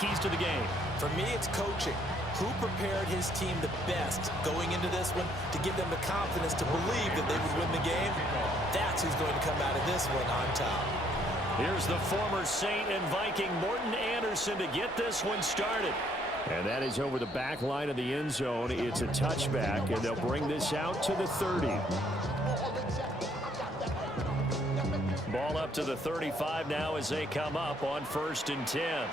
keys to the game? For me, it's coaching. Who prepared his team the best going into this one to give them the confidence to believe that they would win the game? That's who's going to come out of this one on top. Here's the former Saint and Viking Morten Andersen to get this one started. And that is over the back line of the end zone. It's a touchback, and they'll bring this out to the 30. Ball up to the 35 now as they come up on 1st and 10.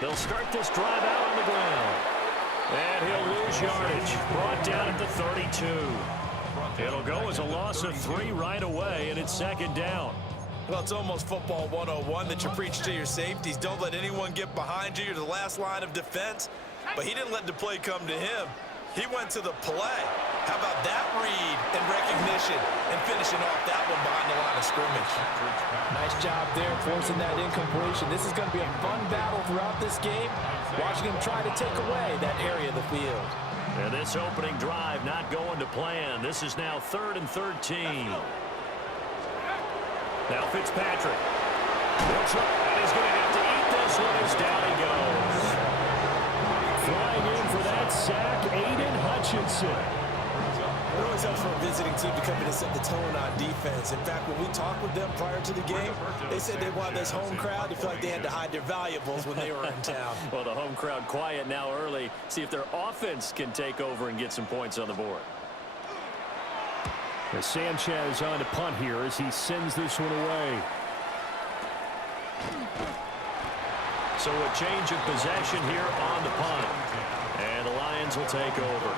They'll start this drive out on the ground. And he'll lose yardage. Brought down at the 32. It'll go as a loss of 3 right away, and it's 2nd down. Well, it's almost football 101 that you preach to your safeties. Don't let anyone get behind you. You're the last line of defense. But he didn't let the play come to him. He went to the play. How about that read and recognition and finishing off that one behind the line of scrimmage? Nice job there forcing that incompletion. This is going to be a fun battle throughout this game. Watching him try to take away that area of the field. And this opening drive not going to plan. This is now 3rd and 13. Now Fitzpatrick. He'll try, and he's going to have to eat this one as down he goes. Flying in for that sack, Aiden Hutchinson. It always helps for a visiting team to come in and set the tone on defense. In fact, when we talked with them prior to the game, they said they wanted this home crowd to feel like they had to hide their valuables when they were in town. Well, the home crowd quiet now early. See if their offense can take over and get some points on the board. As Sanchez on to punt here as he sends this one away. So a change of possession here on the punt. And the Lions will take over.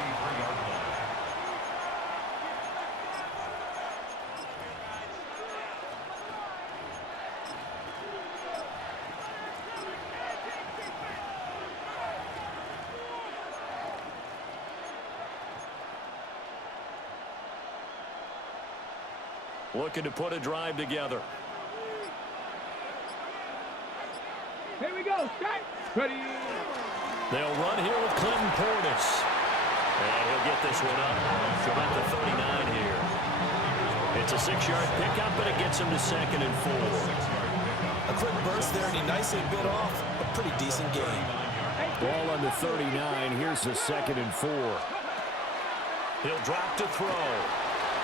Looking to put a drive together. Here we go. Start. Ready. They'll run here with Clinton Portis. And he'll get this one up to about the 39 here. It's a 6-yard pickup, but it gets him to 2nd and 4. A quick burst there, and he nicely bit off a pretty decent game. Ball on the 39. Here's the 2nd and 4. He'll drop to throw.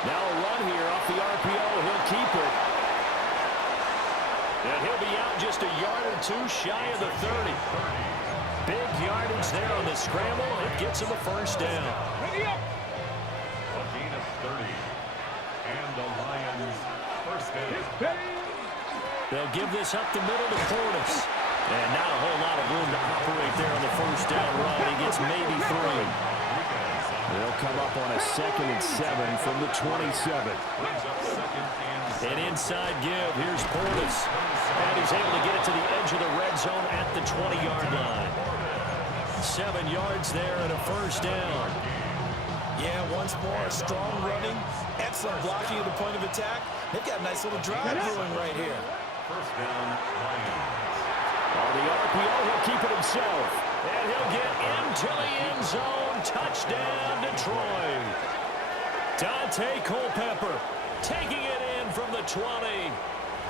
Now a run here off the RPO. He'll keep it. And he'll be out just a yard or 2 shy of the 30. Big yardage there on the scramble. It gets him a 1st down. Ready up. A gain of 30. And the Lions 1st down. They'll give this up the middle to Portis. And not a whole lot of room to operate there on the 1st down run. He gets maybe 3. They'll come up on a 2nd and 7 from the 27. An inside give. Here's Portis. And he's able to get it to the edge of the red zone at the 20-yard line. 7 yards there and a 1st down. Yeah, once more, strong running, excellent blocking at the point of attack. They've got a nice little drive brewing right here. 1st down, Lions. On the RPO, he'll keep it himself. And he'll get into the end zone. Touchdown, Detroit. Dante Culpepper taking it in from the 20.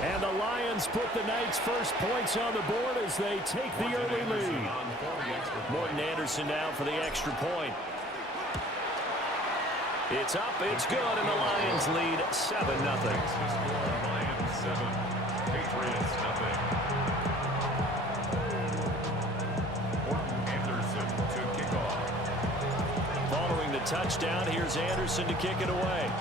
And the Lions put the Knights' first points on the board as they take the early lead. Morten Andersen down for the extra point. It's up, it's good, and the Lions lead 7-0. Lions 7, Patriots 0. Following the touchdown, here's Andersen to kick it away.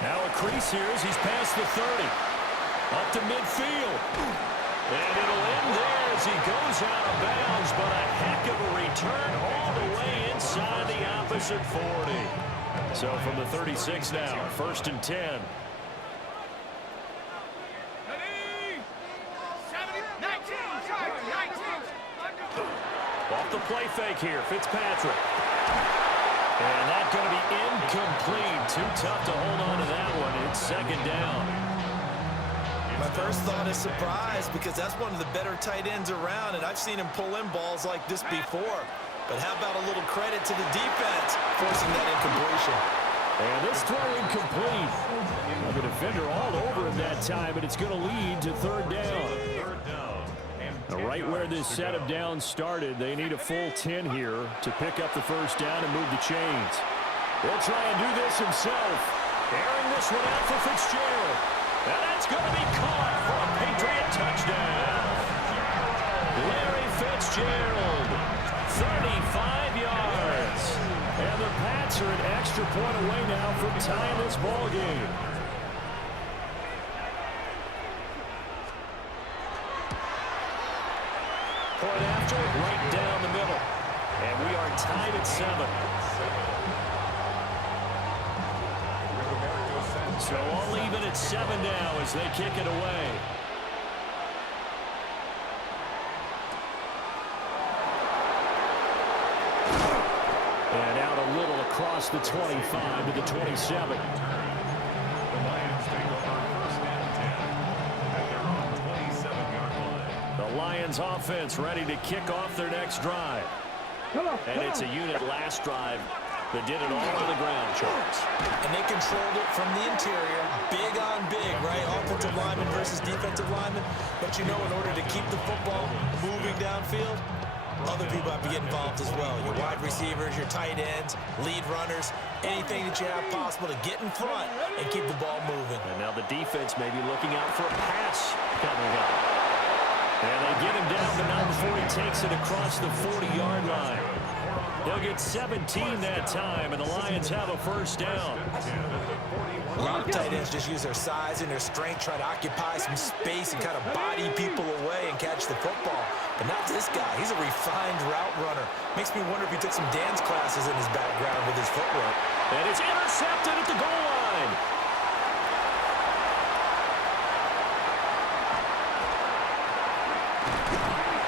Now a crease here as he's past the 30. Up to midfield. And it'll end there as he goes out of bounds, but a heck of a return all the way inside the opposite 40. So from the 36 now, 1st and 10. Off the play fake here, Fitzpatrick. And that's going to be incomplete. Too tough to hold on to that one. It's 2nd down. My first thought is surprise because that's one of the better tight ends around, and I've seen him pull in balls like this before. But how about a little credit to the defense forcing that incompletion? This throw incomplete. Well, the defender all over him that time, and it's going to lead to third down. Right where this set of downs started, they need a full 10 here to pick up the first down and move the chains. He'll try and do this himself. Airing this one out for Fitzgerald. And that's going to be caught for a Patriot touchdown. Larry Fitzgerald, 35 yards. And the Pats are an extra point away now from tying this ball game. Point after, right down the middle. And we are tied at 7. So all even at 7 now as they kick it away. And out a little across the 25 to the 27. The Lions take over first and 10 at their own 27-yard line. The Lions offense ready to kick off their next drive. And it's a unit last drive that did it all on the ground, Charles. And they controlled it from the interior, big on big, right? Offensive lineman versus defensive lineman. But you know, in order to keep the football moving downfield, other people have to get involved as well. Your wide receivers, your tight ends, lead runners, anything that you have possible to get in front and keep the ball moving. And now the defense may be looking out for a pass coming up. And they get him down, but not before he takes it across the 40-yard line. They'll get 17 that time, and the Lions have a first down. A lot of tight ends just use their size and their strength, try to occupy some space and kind of body people away and catch the football. But not this guy. He's a refined route runner. Makes me wonder if he took some dance classes in his background with his footwork. And it's intercepted at the goal line.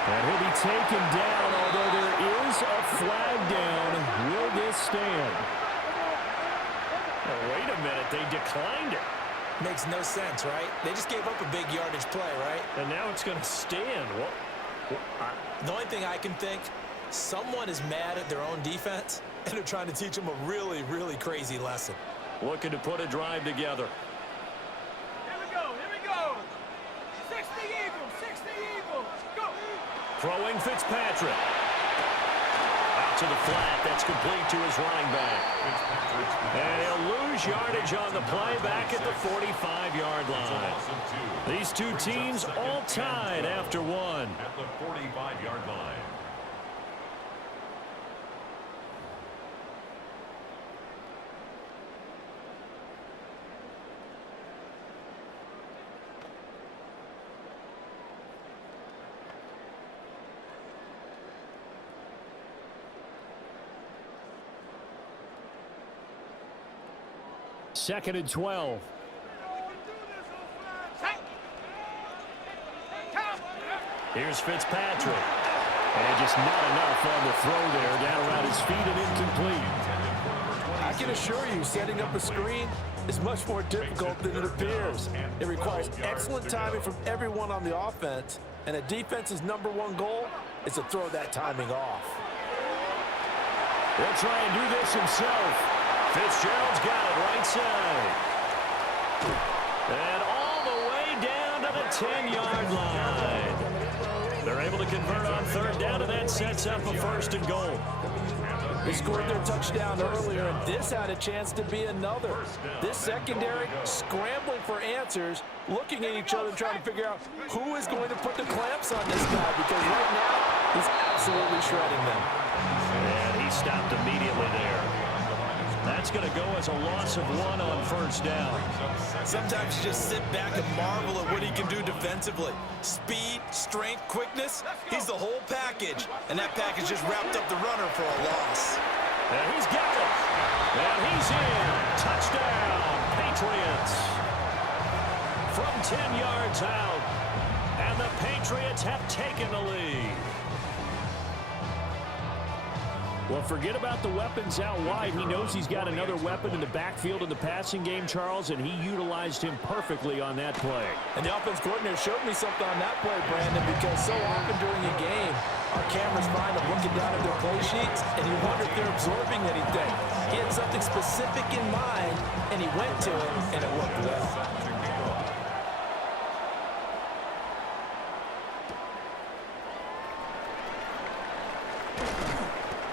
And he'll be taken down, although there is a flag down. Will this stand? Oh, wait a minute. They declined it. Makes no sense, right? They just gave up a big yardage play, right? And now it's going to stand. The only thing I can think, someone is mad at their own defense, and they're trying to teach them a really, really crazy lesson. Looking to put a drive together. Here we go. 60 Eagles, go. Throwing Fitzpatrick. Out to the flat. That's complete to his running back. And he'll lose yardage on the play back at the 45-yard line. These two teams all tied after one. At the 45-yard line. Second and 12. Here's Fitzpatrick. And just not enough on the throw there. Down around his feet and incomplete. I can assure you, setting up a screen is much more difficult than it appears. It requires excellent timing from everyone on the offense, and a defense's #1 goal is to throw that timing off. He'll try and do this himself. Fitzgerald's got it right side. And all the way down to the 10-yard line. They're able to convert on third down, and that sets up a first and goal. They scored their touchdown earlier, and this had a chance to be another. This secondary scrambling for answers, looking at each other, trying to figure out who is going to put the clamps on this guy, because right now he's absolutely shredding them. And he stopped immediately there. That's going to go as a loss of 1 on first down. Sometimes you just sit back and marvel at what he can do defensively. Speed, strength, quickness, he's the whole package. And that package just wrapped up the runner for a loss. And he's got it. And he's in. Touchdown, Patriots. From 10 yards out. And the Patriots have taken the lead. Well, forget about the weapons out wide. He knows he's got another weapon in the backfield in the passing game, Charles, and he utilized him perfectly on that play. And the offense coordinator showed me something on that play, Brandon, because so often during a game, our cameras find them looking down at their play sheets, and you wonder if they're absorbing anything. He had something specific in mind, and he went to it, and it worked well.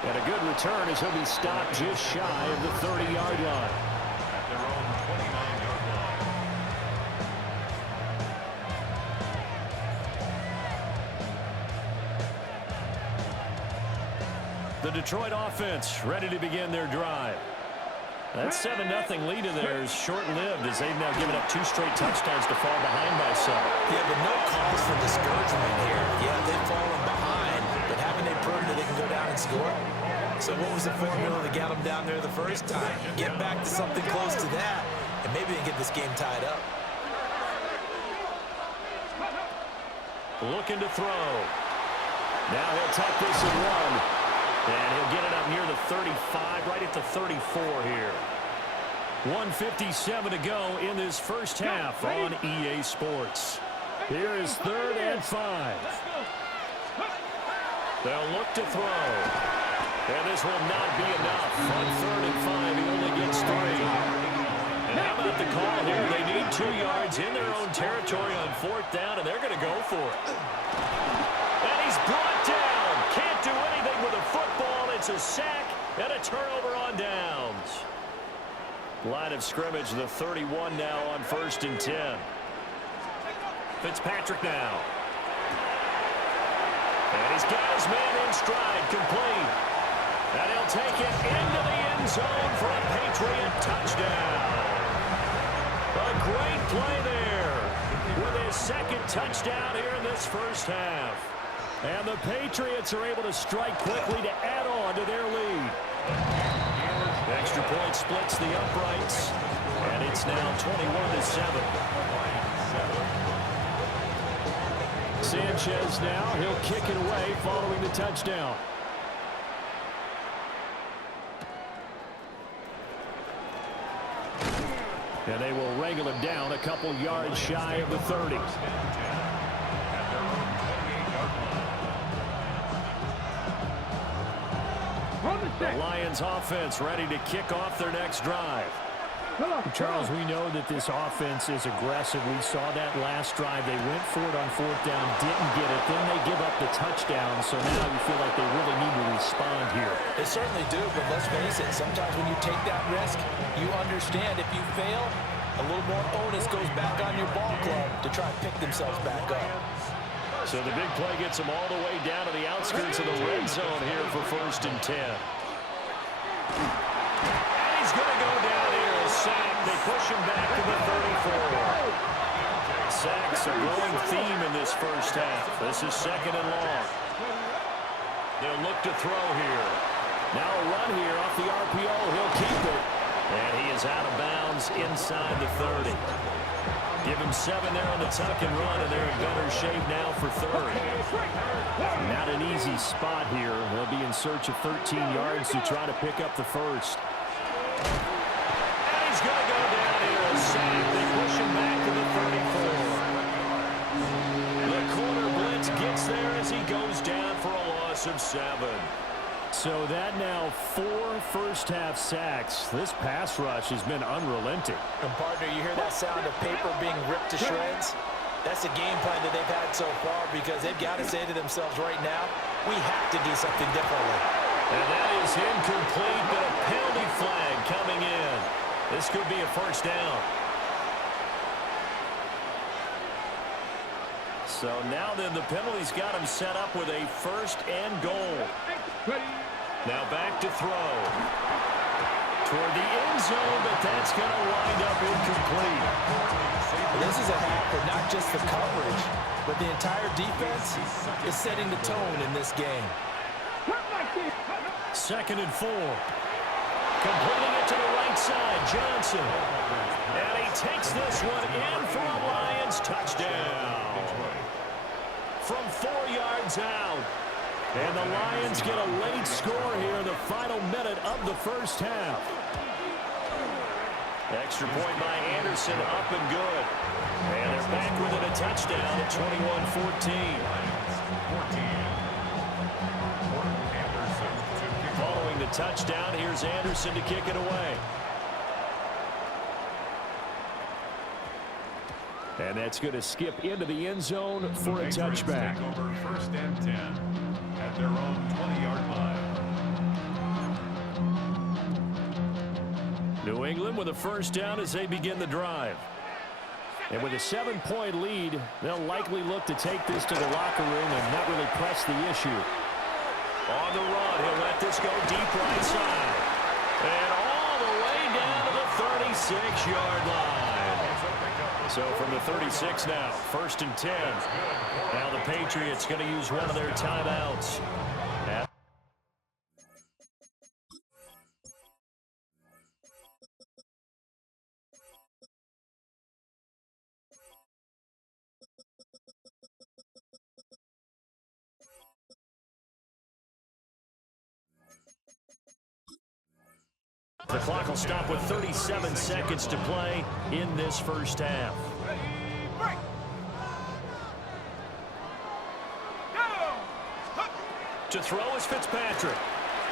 And a good return as he'll be stopped just shy of the 30-yard line. At their own 29-yard line. The Detroit offense ready to begin their drive. That 7-0 lead of theirs short-lived as they've now given up 2 straight touchdowns to fall behind by 7. Yeah, but no cause for discouragement here. Yeah, they've fallen behind, but haven't they proven that they can go down and score? So what was the formula to get them down there the first time? Get back to something close to that, and maybe they can get this game tied up. Looking to throw. Now he'll tuck this and run. And he'll get it up near the 35, right at the 34 here. 1:57 to go in this first half on EA Sports. Here is 3rd and 5. They'll look to throw. And this will not be enough. On 3rd and 5, he only gets 3. And how about the call here? They need 2 yards in their own territory on 4th down, and they're going to go for it. And he's brought down. Can't do anything with a football. It's a sack and a turnover on downs. Line of scrimmage, the 31 now on 1st and 10. Fitzpatrick now. And he's got his man in stride, complete. And he'll take it into the end zone for a Patriot touchdown. A great play there with his 2nd touchdown here in this first half. And the Patriots are able to strike quickly to add on to their lead. Extra point splits the uprights, and it's now 21-7. Sanchez now, he'll kick it away following the touchdown. And they will wrangle him down a couple yards shy of the 30. The Lions offense ready to kick off their next drive. Charles, we know that this offense is aggressive. We saw that last drive. They went for it on 4th down, didn't get it. Then they give up the touchdown. So now you feel like they really need to respond here. They certainly do, but let's face it. Sometimes when you take that risk, you understand if you fail, a little more onus goes back on your ball club to try and pick themselves back up. So the big play gets them all the way down to the outskirts of the red zone here for 1st and 10. And he's going to go down here. A sack. They push him back to the 34. Sacks a growing theme in this first half. This is 2nd and long. They'll look to throw here. Now a run here off the RPO. He'll keep it. And he is out of bounds inside the 30. Give him 7 there on the tuck and run, and they're in better shape now for 3rd. Not an easy spot here. They'll be in search of 13 yards to try to pick up the first. And he's going to go down here. A sack. They push him back to the 34. The corner blitz gets there as he goes down for a loss of 7. So that now 4 first-half sacks. This pass rush has been unrelenting. And partner, you hear that sound of paper being ripped to shreds? That's the game plan that they've had so far because they've got to say to themselves right now, we have to do something differently. And that is incomplete, but a penalty flag coming in. This could be a 1st down. So now then the penalty's got him set up with a 1st and goal. Now back to throw. Toward the end zone, but that's going to wind up incomplete. This is a half for not just the coverage, but the entire defense is setting the tone in this game. 2nd and 4. Completing it to the right side, Johnson. And he takes this one in for a Lions touchdown. From 4 yards out. And the Lions get a late score here in the final minute of the first half. Extra point by Anderson, up and good. And they're back within a touchdown at 21-14. Following the touchdown. Here's Anderson to kick it away. And that's going to skip into the end zone for a touchback. Take over 1st and 10 at their own 20-yard line. New England with a first down as they begin the drive. And with a 7-point lead, they'll likely look to take this to the locker room and not really press the issue. On the run, he'll let this go deep right side. And all the way down to the 36-yard line. So from the 36 now, 1st and 10. Now the Patriots going to use one of their timeouts. The clock will stop with 37 seconds to play in this first half. To throw is Fitzpatrick.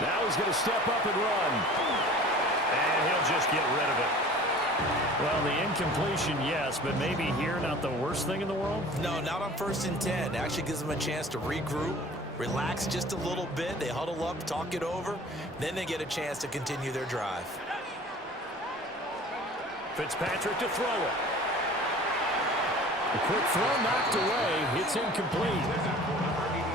Now he's going to step up and run. And he'll just get rid of it. Well, the incompletion, yes, but maybe here not the worst thing in the world? No, not on 1st and 10. Actually gives them a chance to regroup, relax just a little bit. They huddle up, talk it over. Then they get a chance to continue their drive. Fitzpatrick to throw it. A quick throw knocked away. It's incomplete.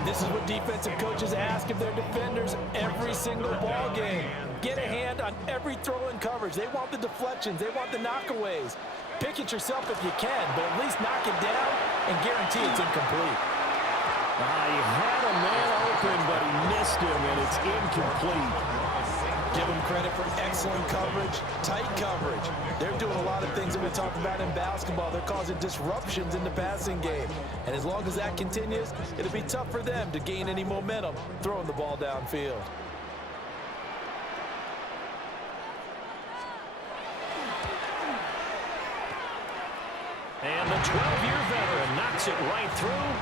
This is what defensive coaches ask of their defenders every single ball game. Get a hand on every throw in coverage. They want the deflections. They want the knockaways. Pick it yourself if you can, but at least knock it down and guarantee it's incomplete. He had a man open, but he missed him, and it's incomplete. Give them credit for excellent coverage, tight coverage. They're doing a lot of things that we talked about in basketball. They're causing disruptions in the passing game. And as long as that continues, it'll be tough for them to gain any momentum throwing the ball downfield. And the 12-year veteran knocks it right through.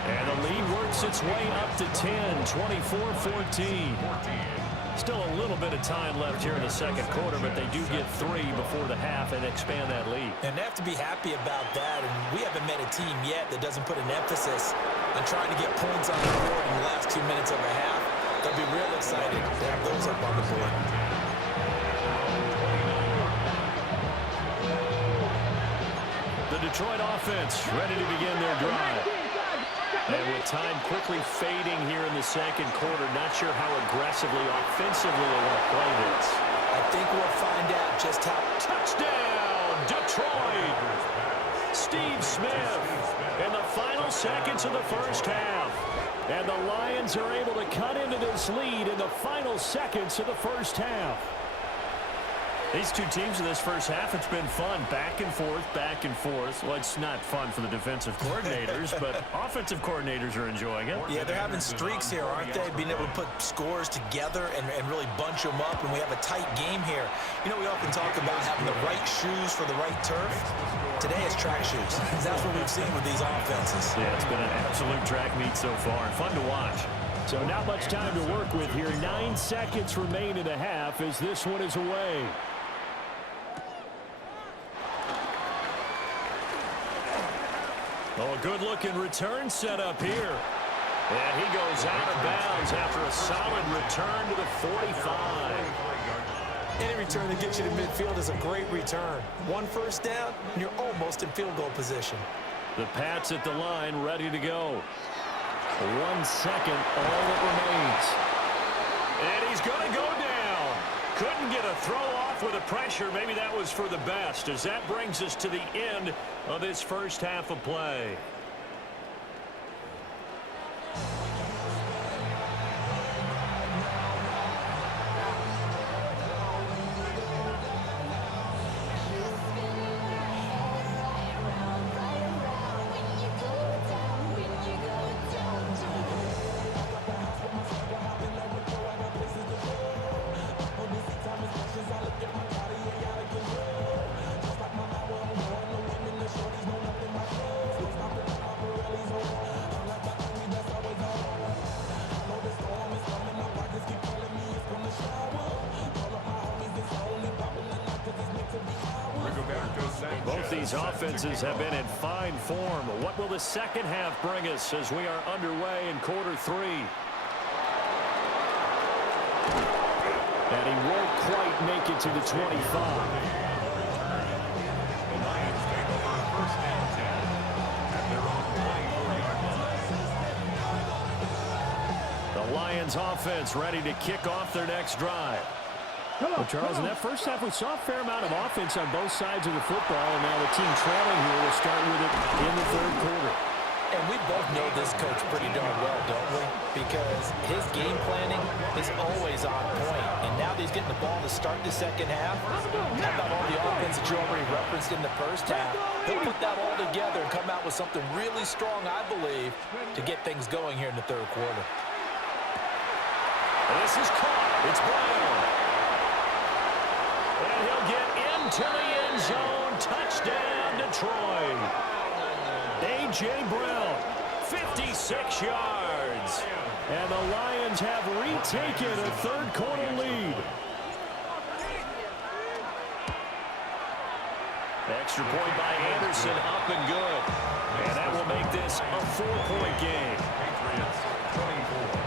And the lead works its way up to 10, 24-14. Still a little bit of time left here in the second quarter, but they do get 3 before the half and expand that lead. And they have to be happy about that. And we haven't met a team yet that doesn't put an emphasis on trying to get points on the board in the last 2 minutes of a half. They'll be real excited to have those up on the board. The Detroit offense ready to begin their drive. And with time quickly fading here in the second quarter, not sure how aggressively, offensively they want to play this. I think we'll find out just how. Touchdown, Detroit! Steve Smith in the final seconds of the first half. And the Lions are able to cut into this lead in the final seconds of the first half. These two teams in this first half, it's been fun. Back and forth, back and forth. Well, it's not fun for the defensive coordinators, but offensive coordinators are enjoying it. Yeah, they're having streaks here, aren't they? Being able to put scores together and really bunch them up, and we have a tight game here. You know, we often talk about having the right shoes for the right turf. Today is track shoes. That's what we've seen with these offenses. Yeah, it's been an absolute track meet so far, and fun to watch. So not much time to work with here. 9 seconds remain in the half as this one is away. Oh, a good-looking return set up here. And he goes out of bounds after a solid return to the 45. Any return that gets you to midfield is a great return. 1 first down, and you're almost in field goal position. The Pats at the line, ready to go. 1 second, all that remains. And he's going to go down. Couldn't get a throw off with the pressure. Maybe that was for the best, as that brings us to the end of this first half of play. Both these offenses have been in fine form. What will the second half bring us as we are underway in quarter three? And he won't quite make it to the 25. The Lions take over first and 10 at their own 24-yard line. The Lions offense ready to kick off their next drive. Well, Charles, in that first half, we saw a fair amount of offense on both sides of the football, and now the team trailing here will start with it in the third quarter. And we both know this coach pretty darn well, don't we? Because his game planning is always on point. And now that he's getting the ball to start the second half, how about all the offense that you already referenced in the first half? He'll put that all together and come out with something really strong, I believe, to get things going here in the third quarter. This is caught. It's Brown. And he'll get into the end zone. Touchdown, Detroit. A.J. Brown, 56 yards. And the Lions have retaken a third quarter lead. Extra point by Anderson, up and good. And that will make this a 4-point game. Patriots 24.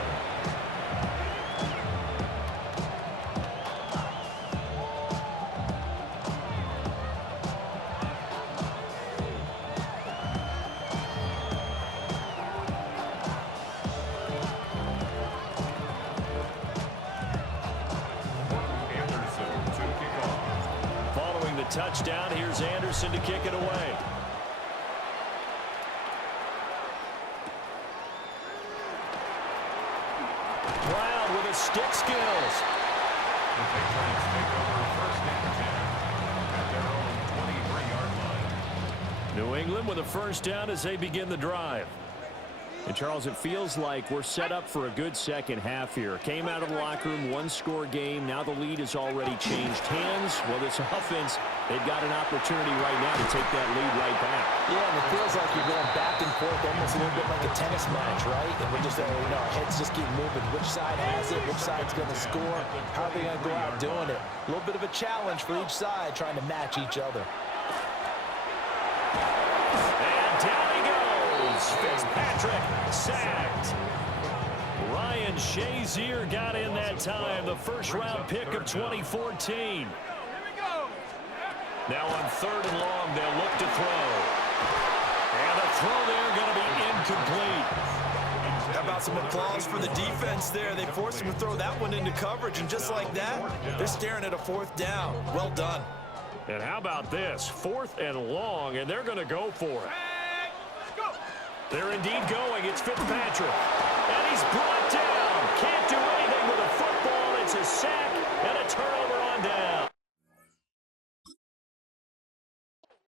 Touchdown. Here's Anderson to kick it away. Brown with his stick skills. The Patriots take over first and 10 at their own 23-yard line. New England with a first down as they begin the drive. And, Charles, it feels like we're set up for a good second half here. Came out of the locker room, one-score game. Now the lead has already changed hands. Well, this offense, they've got an opportunity right now to take that lead right back. Yeah, and it feels like you're going back and forth almost a little bit like a tennis match, right? And we're just, our heads just keep moving. Which side has it? Which side's going to score? How are they going to go out doing it? A little bit of a challenge for each side trying to match each other. And down he goes. Fitzpatrick sacked. Ryan Shazier got in that time, the first-round pick of 2014. Now on third and long, they'll look to throw. And the throw there going to be incomplete. How about some applause for the defense there? They forced him to throw that one into coverage, and just like that, they're staring at a fourth down. Well done. And how about this? Fourth and long, and they're going to go for it. They're indeed going. It's Fitzpatrick. And he's brought down. Can't do anything with a football. It's a sack.